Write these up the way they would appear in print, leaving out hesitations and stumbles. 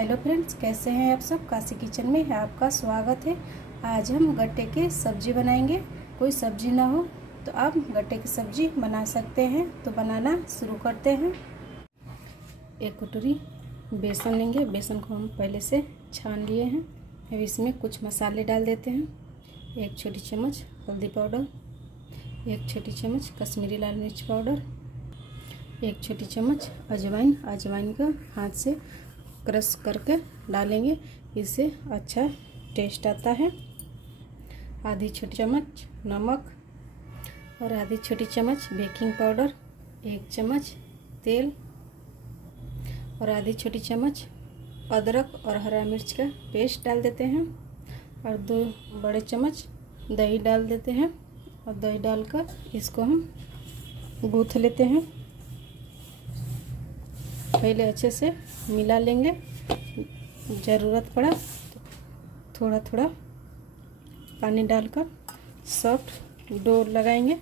Hello friends, कैसे हैं आप सब। काशी किचन में आपका स्वागत है। आज हम गट्टे की सब्ज़ी बनाएंगे। कोई सब्ज़ी ना हो तो आप गट्टे की सब्ज़ी बना सकते हैं। तो बनाना शुरू करते हैं। एक कटोरी बेसन लेंगे। बेसन को हम पहले से छान लिए हैं। अब इसमें कुछ मसाले डाल देते हैं। 1 छोटी चम्मच हल्दी पाउडर, 1 छोटी चम्मच कश्मीरी लाल मिर्च पाउडर, 1 छोटी चम्मच अजवाइन। अजवाइन को हाथ से क्रश करके डालेंगे, इससे अच्छा टेस्ट आता है। आधी छोटी चम्मच नमक और आधी छोटी चम्मच बेकिंग पाउडर, 1 चम्मच तेल और आधी छोटी चम्मच अदरक और हरा मिर्च का पेस्ट डाल देते हैं और 2 बड़े चम्मच दही डाल देते हैं। और दही डालकर इसको हम गूँथ लेते हैं। पहले अच्छे से मिला लेंगे। ज़रूरत पड़ा तो थोड़ा थोड़ा पानी डालकर सॉफ्ट डो लगाएंगे।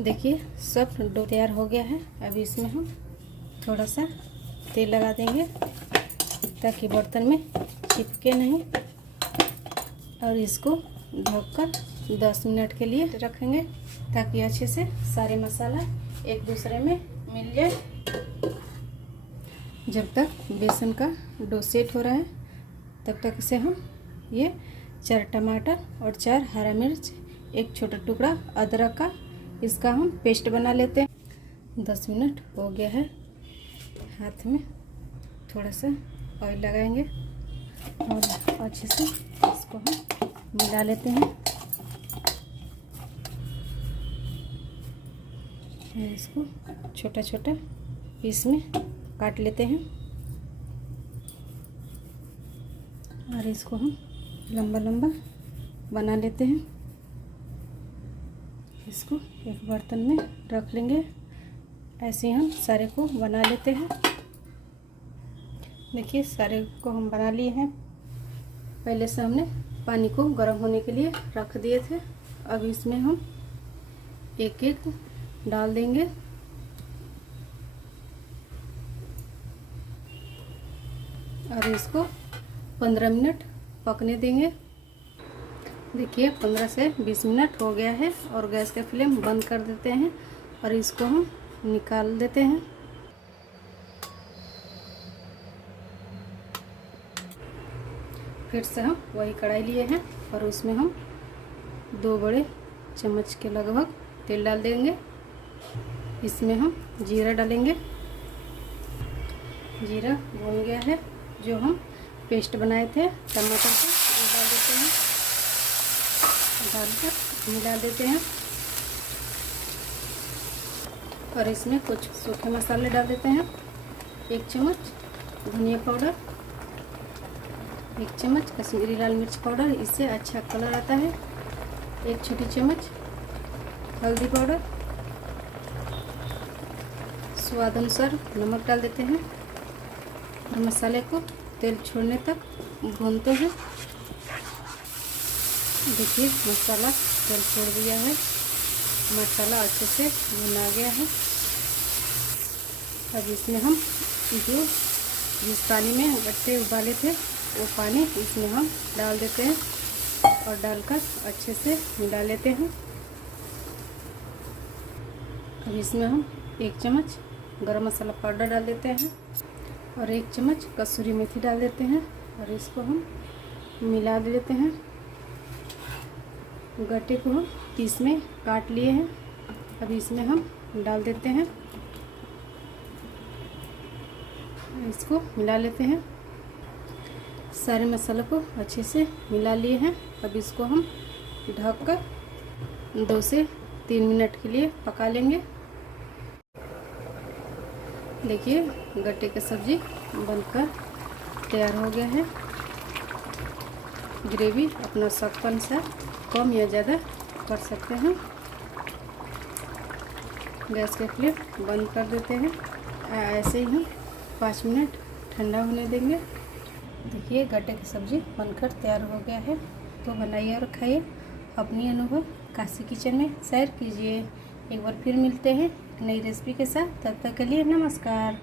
देखिए सॉफ्ट डो तैयार हो गया है। अभी इसमें हम थोड़ा सा तेल लगा देंगे ताकि बर्तन में चिपके नहीं, और इसको ढककर 10 मिनट के लिए रखेंगे ताकि अच्छे से सारे मसाला एक दूसरे में मिल जाए। जब तक बेसन का डो सेट हो रहा है तब तक इसे हम 4 टमाटर और 4 हरा मिर्च, 1 छोटा टुकड़ा अदरक का, इसका हम पेस्ट बना लेते हैं। 10 मिनट हो गया है। हाथ में थोड़ा सा ऑयल लगाएंगे और अच्छे से इसको हम मिला लेते हैं। इसको छोटा छोटा पीस में काट लेते हैं और इसको हम लंबा लंबा बना लेते हैं। इसको एक बर्तन में रख लेंगे। ऐसे ही हम सारे को बना लेते हैं। देखिए सारे को हम बना लिए हैं। पहले से हमने पानी को गर्म होने के लिए रख दिए थे। अब इसमें हम एक एक डाल देंगे। और इसको 15 मिनट पकने देंगे। देखिए 15 से 20 मिनट हो गया है और गैस का फ्लेम बंद कर देते हैं और इसको हम निकाल देते हैं। फिर से हम वही कढ़ाई लिए हैं और उसमें हम 2 बड़े चम्मच के लगभग तेल डाल देंगे। इसमें हम जीरा डालेंगे। जीरा भून गया है। जो हम पेस्ट बनाए थे टमाटर का वो डाल देते हैं। डालकर मिला देते हैं और इसमें कुछ सूखे मसाले डाल देते हैं। 1 चम्मच धनिया पाउडर, 1 चम्मच कश्मीरी लाल मिर्च पाउडर, इससे अच्छा कलर आता है। 1 छोटी चम्मच हल्दी पाउडर, स्वाद अनुसार नमक डाल देते हैं और मसाले को तेल छोड़ने तक भूनते हैं। देखिए मसाला तेल छोड़ दिया है। मसाला अच्छे से भुना गया है। अब इसमें हम जिस पानी में गट्टे उबाले थे वो पानी इसमें हम डाल देते हैं और डालकर अच्छे से मिला लेते हैं। अब इसमें हम 1 चम्मच गरम मसाला पाउडर डाल देते हैं और 1 चम्मच कसूरी मेथी डाल देते हैं और इसको हम मिला लेते हैं। गट्टे को हम पीस में काट लिए हैं। अब इसमें हम डाल देते हैं। इसको मिला लेते हैं। सारे मसालों को अच्छे से मिला लिए हैं। अब इसको हम ढककर 2 से 3 मिनट के लिए पका लेंगे। देखिए गट्टे की सब्ज़ी बनकर तैयार हो गया है। ग्रेवी अपना स्वाद अनुसार कम या ज़्यादा कर सकते हैं। गैस के फ्लेम बंद कर देते हैं। ऐसे ही 5 मिनट ठंडा होने देंगे। देखिए गट्टे की सब्ज़ी बनकर तैयार हो गया है। तो बनाइए और खाइए। अपनी अनुभव काशी किचन में शेयर कीजिए। एक बार फिर मिलते हैं नई रेसिपी के साथ। तब तक के लिए नमस्कार।